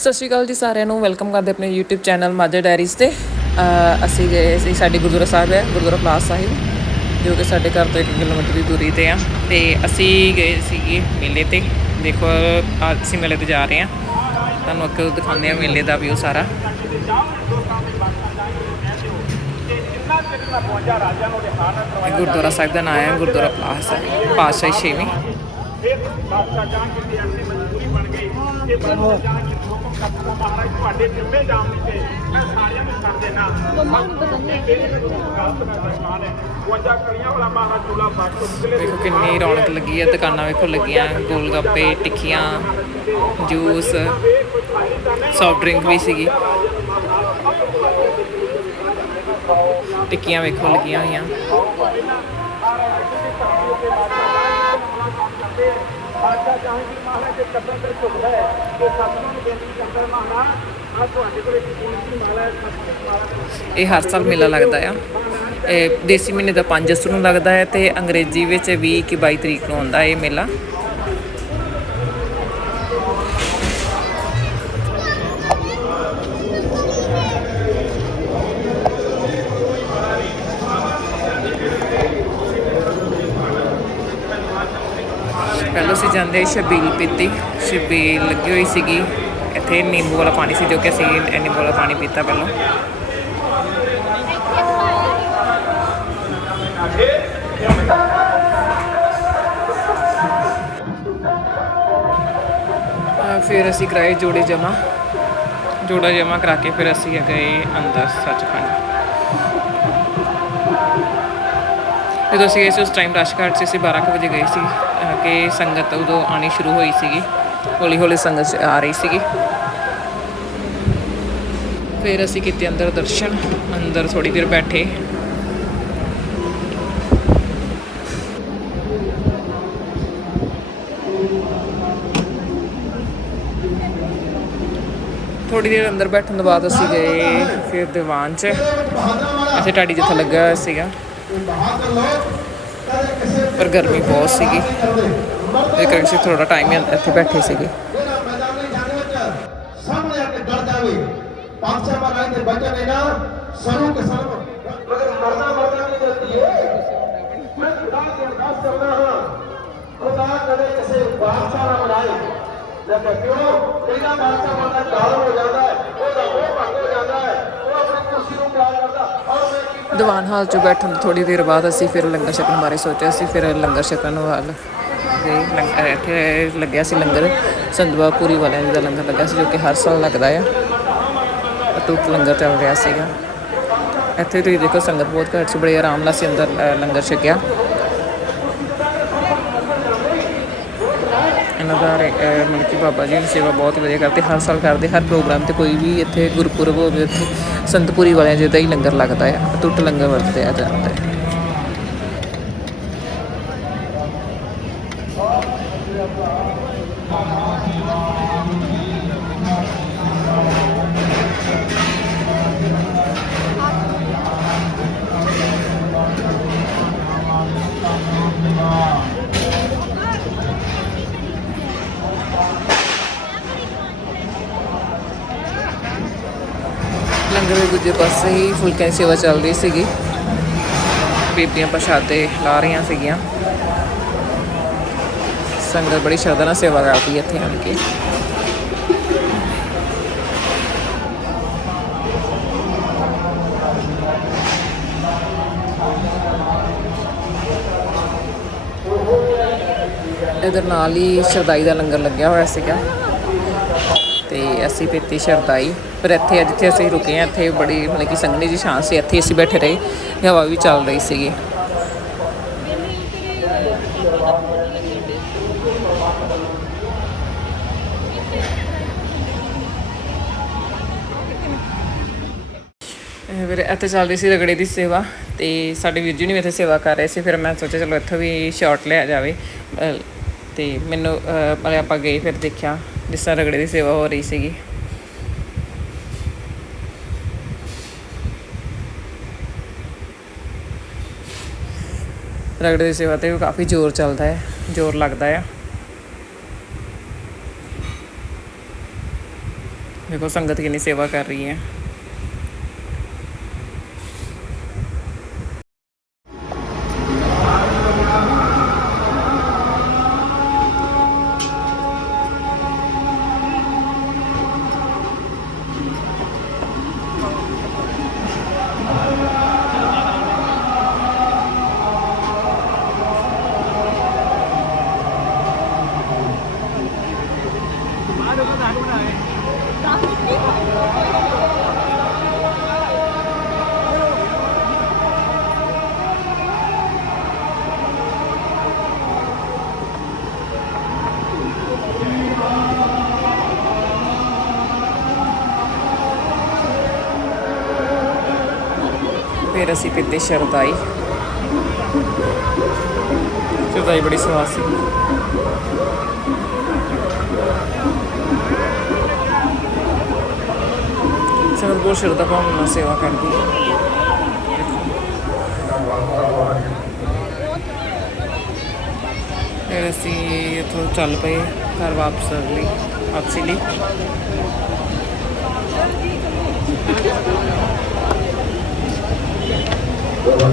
ਸਤਿ ਸ਼੍ਰੀ ਅਕਾਲ ਜੀ ਸਾਰਿਆਂ ਨੂੰ। ਵੈਲਕਮ ਕਰਦੇ ਆਪਣੇ YouTube ਚੈਨਲ ਮਾਝਾ ਡਾਇਰੀਜ਼ ਤੇ। ਅਸੀਂ ਗਏ ਸੀ ਸਾਡੇ ਗੁਰਦੁਆਰਾ ਸਾਹਿਬ ਹੈ, ਗੁਰਦੁਆਰਾ ਪਲਾਸ ਸਾਹਿਬ, ਜੋ ਕਿ ਸਾਡੇ ਘਰ ਤੋਂ 1 ਕਿਲੋਮੀਟਰ ਦੀ ਦੂਰੀ ਤੇ ਆ। ਤੇ ਅਸੀਂ ਗਏ ਸੀਗੇ ਮੇਲੇ ਤੇ। ਦੇਖੋ ਅੱਜ ਅਸੀਂ ਮੇਲੇ ਤੇ ਜਾ ਰਹੇ ਆ ਤੁਹਾਨੂੰ ਅੱਗੇ ਦਿਖਾਉਂਦੇ ਆ ਮੇਲੇ ਦਾ ਵਿਊ ਸਾਰਾ। ਗੁਰਦੁਆਰਾ ਸਾਹਿਬ ਦਾ ਨਾਮ ਹੈ, ਗੁਰਦੁਆਰਾ ਪਲਾਸ ਹੈ। ਪਾਤਸ਼ਾਹੀ ਛੇਵੀਂ। ਫਿਰ ਬਾਦਸ਼ਾਹ ਜਾਨ ਦੀ ਐਸੀ ਮਜਬੂਰੀ ਬਣ ਗਈ ਕਿ ਬਾਦਸ਼ਾਹ ਜਾਨ ਜੀ ਮਹਾਰਾਜ ਤੁਹਾਡੇ ਜਿੰਮੇ ਜਾਮ ਤੇ ਮੈਂ ਸਾਰਿਆਂ ਨੂੰ ਛੱਡ ਦੇਣਾ ਇਹ ਜਿਹੜੀ ਮੈਨੂੰ ਗਲਤ ਮੈਂ ਸਰਕਾਰ ਹੈ 52 ਕਲੀਆਂ ਵਾਲਾ ਮਹਾਰਾਜ ਚੂਲਾ ਬਾਟੋ ਨਿਕਲੇ ਵੇਖੋ ਕਿੰਨੀ ਰੌਣਕ ਲੱਗੀ ਹੈ ਦੁਕਾਨਾਂ ਵੇਖੋ ਲੱਗੀਆਂ ਗੋਲ ਗੱਪੇ ਟਿੱਕੀਆਂ, ਜੂਸ ਸੌਫਟ ਡਰਿੰਕ ਵੀ ਸੀਗੀ। ਟਿੱਕੀਆਂ ਵੇਖੋ ਲੱਗੀਆਂ ਹੋਈਆਂ। ਬਾਦਸ਼ਾਹ ਜਹਾਂਗੀਰ ਮਹਾਰਾਜ ਦੇ ਕਦਮ ਤੇ ਝੁਕਦਾ ਹੈ ਕਿ ਸਤਿਗੁਰੂ ਨੂੰ ਬੇਨਤੀ ਕਰਦਾ ਮਹਾਰਾਜ ਆ ਤੁਹਾਡੇ ਕੋਲ ਇੱਕ ਕੀਮਤੀ ਮਾਲਾ ਹੈ, ਸਤਿਗੁਰੂ ਮਾਲਾ ਇਹ ਹਰ ਸਾਲ ਮੇਲਾ ਲੱਗਦਾ ਆ। ਦੇਸੀ ਮਹੀਨੇ ਦਾ 5 ਅਸਰ ਨੂੰ ਲੱਗਦਾ ਹੈ ਤੇ ਅੰਗਰੇਜ਼ੀ ਵਿੱਚ 20 ਕਿ 22 ਤਰੀਕ ਨੂੰ ਆਉਂਦਾ ਇਹ ਮੇਲਾ। ਜਾਂਦੇ ਸ਼ਬੀਲ ਪੀਤੀ। ਛਬੀਲ ਲੱਗੀ ਹੋਈ ਸੀਗੀ। ਇੱਥੇ ਨਿੰਬੂ ਵਾਲਾ ਪਾਣੀ ਸੀ ਜੋ ਕਿ ਅਸੀਂ ਨਿੰਬੂ ਵਾਲਾ ਪਾਣੀ ਪੀਤਾ ਪਹਿਲਾਂ। ਫਿਰ ਅਸੀਂ ਕਰਾਏ ਜੋੜੇ ਜਮਾ ਜੋੜਾ ਜਮਾ ਕਰਾ ਕੇ ਫਿਰ ਅਸੀਂ ਗਏ ਅੰਦਰ ਸੱਚਖੰਡ। ਜਦੋਂ ਅਸੀਂ ਗਏ ਸੀ, ਉਸ ਟਾਈਮ ਰਸ਼ ਘਾਟ 'ਚ ਅਸੀਂ 12 ਕੁ ਵਜੇ ਗਏ ਸੀ ਕਿ ਸੰਗਤ ਉਦੋਂ ਆਣੀ ਸ਼ੁਰੂ ਹੋਈ ਸੀਗੀ। ਹੌਲੀ ਹੌਲੀ ਸੰਗਤ ਆ ਰਹੀ ਸੀਗੀ। ਫਿਰ ਅਸੀਂ ਕੀਤੇ ਅੰਦਰ ਦਰਸ਼ਨ, ਅੰਦਰ ਥੋੜੀ ਦੇਰ ਬੈਠੇ। ਥੋੜੀ ਦੇਰ ਅੰਦਰ ਬੈਠਣ ਤੋਂ ਬਾਅਦ ਅਸੀਂ ਗਏ ਫਿਰ ਦੀਵਾਨ 'ਚ। ਅਸੀਂ ਟਾੜੀ ਜਿੱਥੇ ਲੱਗਾ ਹੋਇਆ ਸੀਗਾ। ਪਰ ਗਰਮੀ ਬਹੁਤ ਸੀਗੀ ਇਹ ਕਰਕੇ ਅਸੀਂ ਥੋੜਾ ਟਾਈਮ ਇੱਥੇ ਬੈਠੇ ਸੀਗੇ ਜਿਹੜਾ ਮੈਦਾਨੀ ਜੰਗ ਵਿੱਚ ਸਾਹਮਣੇ ਆ ਕੇ ਡਰ ਜਾਵੇ ਪਾਤਸ਼ਾਹ ਮਹਾਰਾਜ ਦੇ ਬਚਨ ਨੇ ਨਾ ਸਰੂ ਕੇ ਸਰਬ ਮਗਰ ਮਰਨਾ ਮਰਨਾ ਨਹੀਂ ਦਿੰਦੀ ਏ ਮੈਂ ਖੁਦਾ ਦੇ ਅਰਦਾਸ ਕਰਦਾ ਹਾਂ ਖੁਦਾ ਕਦੇ ਕਿਸੇ ਬਾਦਸ਼ਾਹ ਨਾ ਬਣਾਏ ਲੇਕਿਨ ਕਿਉਂ ਜਿਹੜਾ ਬਾਦਸ਼ਾਹ ਬਣਦਾ ਕਾਲ ਹੋ ਜਾਂਦਾ ਹੈ ਉਹਦਾ ਉਹ ਭੰਗ ਹੋ ਜਾਂਦਾ ਹੈ ਉਹ ਆਪਣੀ ਕੁਰਸੀ ਨੂੰ ਪਿਆਰ ਕਰਦਾ ਔਰ ਮੈਂ ਕੀ ਦੀਵਾਨ ਹਾਲ 'ਚ ਬੈਠਣ ਤੋਂ ਥੋੜੀ ਦੇਰ ਬਾਅਦ ਅਸੀਂ ਫਿਰ ਲੰਗਰ ਛਕਣ ਬਾਰੇ ਸੋਚਿਆ। ਸੀ ਫਿਰ ਲੰਗਰ ਛਕਣ ਵੱਲ ਗਏ ਲੰਗਰ ਇੱਥੇ ਲੱਗਿਆ ਸੀ ਲੰਗਰ ਸੰਧਵਾ ਪੂਰੀ ਵਾਲਿਆਂ ਦਾ ਲੰਗਰ ਲੱਗਾ ਸੀ ਜੋ ਕਿ ਹਰ ਸਾਲ ਲੱਗਦਾ ਆ। ਅਟੁੱਟ ਲੰਗਰ ਚੱਲ ਰਿਹਾ ਸੀਗਾ। ਇੱਥੇ ਤੁਸੀਂ ਦੇਖੋ ਸੰਗਤ ਬਹੁਤ ਘੱਟ ਸੀ, ਬੜੇ ਆਰਾਮ ਨਾਲ ਸੀ ਅੰਦਰ ਲੰਗਰ ਛਕਿਆ। ਇਹਨਾਂ ਦਾ ਮਤਲਬ ਕਿ ਬਾਬਾ ਜੀ ਦੀ ਸੇਵਾ ਬਹੁਤ ਵਧੀਆ ਕਰਦੇ ਹਰ ਸਾਲ ਕਰਦੇ, ਹਰ ਪ੍ਰੋਗਰਾਮ ਤੇ ਕੋਈ ਵੀ ਇੱਥੇ ਗੁਰਪੁਰਬ ਹੋਵੇ, ਉੱਥੇ ਸੰਤਪੁਰੀ ਵਾਲਿਆਂ ਜਿਹਦਾ ਹੀ ਲੰਗਰ ਲੱਗਦਾ ਆ ਟੁੱਟ ਲੰਗਰ ਵਰਤਿਆ ਜਾਂਦਾ ਹੈ ਲੰਗਰ ਦੇ ਦੂਜੇ ਪਾਸੇ ਹੀ ਫੁਲਕਿਆਂ ਦੀ ਸੇਵਾ ਚੱਲ ਰਹੀ ਸੀਗੀ। ਬੀਬੀਆਂ ਪ੍ਰਸ਼ਾਦੇ ਲਾ ਰਹੀਆਂ ਸੀਗੀਆਂ। ਸੰਗਤ ਬੜੀ ਸ਼ਰਧਾ ਨਾਲ ਸੇਵਾ ਕਰਦੀ ਹੈ ਇੱਥੇ ਆਣ ਕੇ। ਇਧਰ ਨਾਲ ਹੀ ਸ਼ਰਦਾਈ ਦਾ ਲੰਗਰ ਲੱਗਿਆ ਹੋਇਆ ਸੀਗਾ। ਤੇ ਅਸੀਂ ਪੀਤੀ ਸ਼ਰਦਾਈ। ਪਰ ਇੱਥੇ ਜਿੱਥੇ ਅਸੀਂ ਰੁਕੇ ਹਾਂ, ਇੱਥੇ ਬੜੀ ਮਤਲਬ ਕਿ ਸੰਘਣੀ ਜੀ ਛਾਂ ਸੀ। ਇੱਥੇ ਅਸੀਂ ਬੈਠੇ ਰਹੇ, ਹਵਾ ਵੀ ਚੱਲ ਰਹੀ ਸੀਗੀ। ਫਿਰ ਇੱਥੇ ਚੱਲ ਰਹੀ ਸੀ ਰਗੜੇ ਦੀ ਸੇਵਾ ਤੇ ਸਾਡੇ ਵੀਰ ਜੀ ਨੇ ਵੀ ਇੱਥੇ ਸੇਵਾ ਕਰ ਰਹੇ ਸੀ। ਫਿਰ ਮੈਂ ਸੋਚਿਆ, ਚਲੋ ਇੱਥੋਂ ਵੀ ਸ਼ਾਟ ਲਿਆ ਜਾਵੇ। ਅਹ ਤੇ ਮੈਨੂੰ ਮਤਲਬ ਆਪਾਂ ਗਏ, ਫਿਰ ਦੇਖਿਆ। ਜਿਸ ਤਰ੍ਹਾਂ ਰਗੜੇ ਦੀ ਸੇਵਾ ਹੋ ਰਹੀ ਸੀਗੀ। ਰਗੜੇ ਦੀ ਸੇਵਾ ਤੇ ਕਾਫੀ ਜ਼ੋਰ ਚੱਲਦਾ ਹੈ, ਜ਼ੋਰ ਲੱਗਦਾ ਆ। ਦੇਖੋ, ਸੰਗਤ ਕਿੰਨੀ ਸੇਵਾ ਕਰ ਰਹੀ ਹੈ। ਫਿਰ ਅਸੀਂ ਪੀਤੇ ਸ਼ਰਦਾਈ ਸ਼ਰਦਾਈ ਬੜੀ ਸਵਾਦ ਸੀ ਸੰਗਤ ਬਹੁਤ ਸ਼ਰਧਾ ਭਾਵਨਾ ਨਾਲ ਸੇਵਾ ਕਰਦੀ ਹੈ ਫਿਰ ਅਸੀਂ ਇੱਥੋਂ ਚੱਲ ਪਏ ਘਰ ਵਾਪਸ ਲਈ ਵਾਪਸੀ ਲਈ ਫਿਰ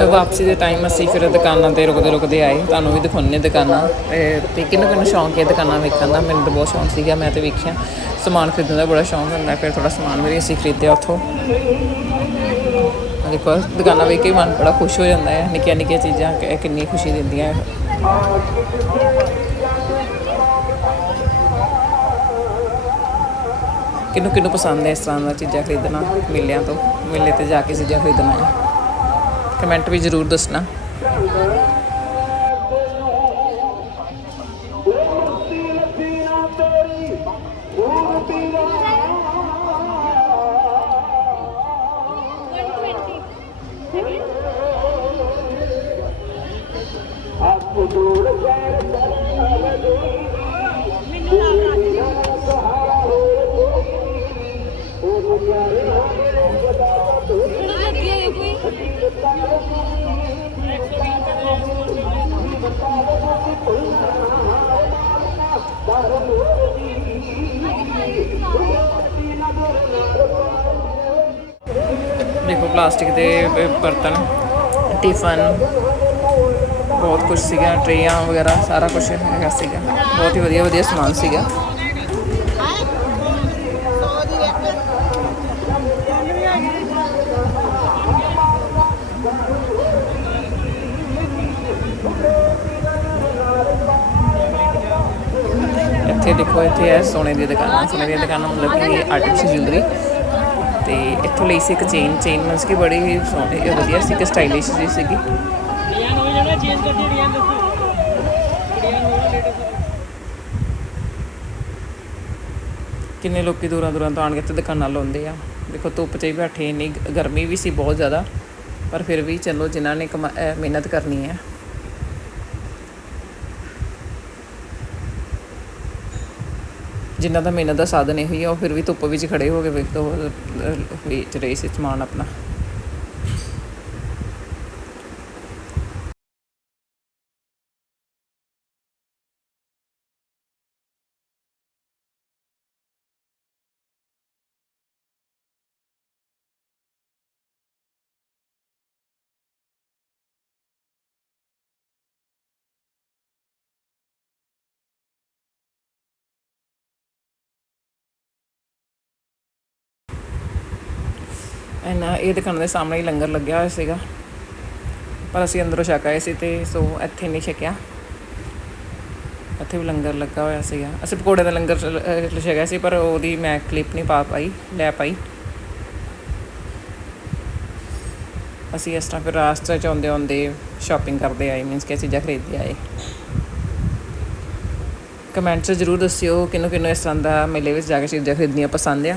ਵਾਪਸੀ ਦੇ ਟਾਈਮ ਅਸੀਂ ਫਿਰ ਦੁਕਾਨਾਂ ਤੇ ਰੁਕਦੇ ਰੁਕਦੇ ਆਏ। ਤੁਹਾਨੂੰ ਵੀ ਦਿਖਾਉਂਦੇ ਦੁਕਾਨਾਂ। ਤੇ- ਤੇ ਕਿੰਨੂੰ ਸ਼ੌਂਕ ਹੈ ਦੁਕਾਨਾਂ ਵੇਖਣ ਦਾ। ਮੈਨੂੰ ਤਾਂ ਬਹੁਤ ਸ਼ੌਂਕ ਸੀਗਾ, ਮੈਂ ਤੇ ਵੇਖਿਆ। ਸਮਾਨ ਖਰੀਦਣ ਦਾ ਬੜਾ ਸ਼ੌਂਕ ਹੁੰਦਾ, ਫਿਰ ਥੋੜਾ ਸਮਾਨ ਵੀ ਅਸੀਂ ਖਰੀਦਿਆ ਉੱਥੋਂ। ਦੇਖੋ, ਦੁਕਾਨਾਂ ਵੇਖ ਕੇ ਮਨ ਬੜਾ ਖੁਸ਼ ਹੋ ਜਾਂਦਾ ਹੈ। ਨਿੱਕੀਆਂ ਨਿੱਕੀਆਂ ਚੀਜ਼ਾਂ ਕਿੰਨੀ ਖੁਸ਼ੀ ਦਿੰਦੀਆਂ ਹੈ ਕਿਹਨੂੰ ਕਿਹਨੂੰ ਪਸੰਦ ਹੈ ਇਸ ਤਰ੍ਹਾਂ ਦਾ ਚੀਜ਼ਾਂ ਖਰੀਦਣਾ? ਮੇਲਿਆਂ ਤੋਂ। ਮੇਲੇ ਤੇ ਜਾ ਕੇ ਚੀਜ਼ਾਂ ਖਰੀਦਣਾ ਹੈ। ਕਮੈਂਟ ਵੀ ਜ਼ਰੂਰ ਦੱਸਣਾ। ਦੇਖੋ ਪਲਾਸਟਿਕ ਦੇ ਬਰਤਨ ਟਿਫਨ ਬਹੁਤ ਕੁਝ ਸੀਗਾ, ਟਰੇਆਂ ਵਗੈਰਾ, ਸਾਰਾ ਕੁਝ ਹੈਗਾ ਸੀਗਾ। ਬਹੁਤ ਹੀ ਵਧੀਆ ਵਧੀਆ ਸਮਾਨ ਸੀਗਾ। ਇੱਥੇ ਦੇਖੋ, ਇੱਥੇ ਹੈ ਸੋਨੇ ਦੀ ਦੁਕਾਨਾਂ, ਸੋਨੇ ਦੀ ਦੁਕਾਨਾਂ ਮਤਲਬ ਕਿ ਆਰਟੀਫੀਸ਼ੀਅਲ ਜੁਲਰੀ ਤੇ ਇੱਥੋਂ ਲਈ ਸੀ ਇੱਕ ਚੇਨ ਚੇਨ ਮਨਸ ਕੀ ਬੜੀ ਹੀ ਸੋਹਣੀ, ਵਧੀਆ ਸੀ ਕਿ ਸਟਾਈਲਿਸ਼ ਜੀ ਸੀਗੀ। ਕਿੰਨੇ ਲੋਕੀ ਦੂਰਾਂ ਦੂਰਾਂ ਤੋਂ ਆਣ ਕੇ ਤੇ ਦੁਕਾਨਾਂ ਲਾਉਂਦੇ ਆ। ਦੇਖੋ, ਧੁੱਪ 'ਚ ਹੀ ਬੈਠੇ, ਇੰਨੀ ਗਰਮੀ ਵੀ ਸੀ ਬਹੁਤ ਜ਼ਿਆਦਾ। ਪਰ ਫਿਰ ਵੀ ਚਲੋ, ਜਿਨ੍ਹਾਂ ਨੇ ਮਿਹਨਤ ਕਰਨੀ ਹੈ। ਜਿਨ੍ਹਾਂ ਦਾ ਮਿਹਨਤ ਦਾ ਸਾਧਨ ਇਹੋ ਹੀ ਆ, ਉਹ ਫਿਰ ਵੀ ਧੁੱਪ ਵਿੱਚ ਖੜੇ ਹੋ ਕੇ ਵੇਖ ਦੋ ਵੇਚ ਰਹੇ ਸੀ ਸਮਾਨ ਆਪਣਾ। ਇਹਨਾਂ ਇਹ ਦੁਕਾਨ ਦੇ ਸਾਹਮਣੇ ਹੀ ਲੰਗਰ ਲੱਗਿਆ ਹੋਇਆ ਸੀਗਾ। ਪਰ ਅਸੀਂ ਅੰਦਰੋਂ ਛਕ ਆਏ ਸੀ ਤੇ ਸੋ ਇੱਥੇ ਨਹੀਂ ਛਕਿਆ। ਇੱਥੇ ਵੀ ਲੰਗਰ ਲੱਗਾ ਹੋਇਆ ਸੀਗਾ। ਅਸੀਂ ਪਕੌੜੇ ਦਾ ਲੰਗਰ ਛਕਿਆ ਸੀ, ਪਰ ਉਹਦੀ ਮੈਂ ਕਲਿੱਪ ਨਹੀਂ ਪਾ ਪਾਈ, ਲੈ ਪਾਈ। ਅਸੀਂ ਇਸ ਤਰ੍ਹਾਂ ਫਿਰ ਰਾਸਤੇ ਚ ਆਉਂਦੇ ਆਉਂਦੇ ਸ਼ਾਪਿੰਗ ਕਰਦੇ ਆਏ ਮੀਨਸ ਕਿ ਚੀਜ਼ਾਂ ਖਰੀਦਦੇ ਆਏ। ਕਮੈਂਟਸ ਜ਼ਰੂਰ ਦੱਸਿਓ ਕਿਹਨੂੰ ਕਿਹਨੂੰ ਇਸ ਤਰ੍ਹਾਂ ਦਾ ਮੇਲੇ ਵਿੱਚ ਜਾ ਕੇ ਚੀਜ਼ਾਂ ਖਰੀਦਣੀਆਂ ਪਸੰਦ ਆ।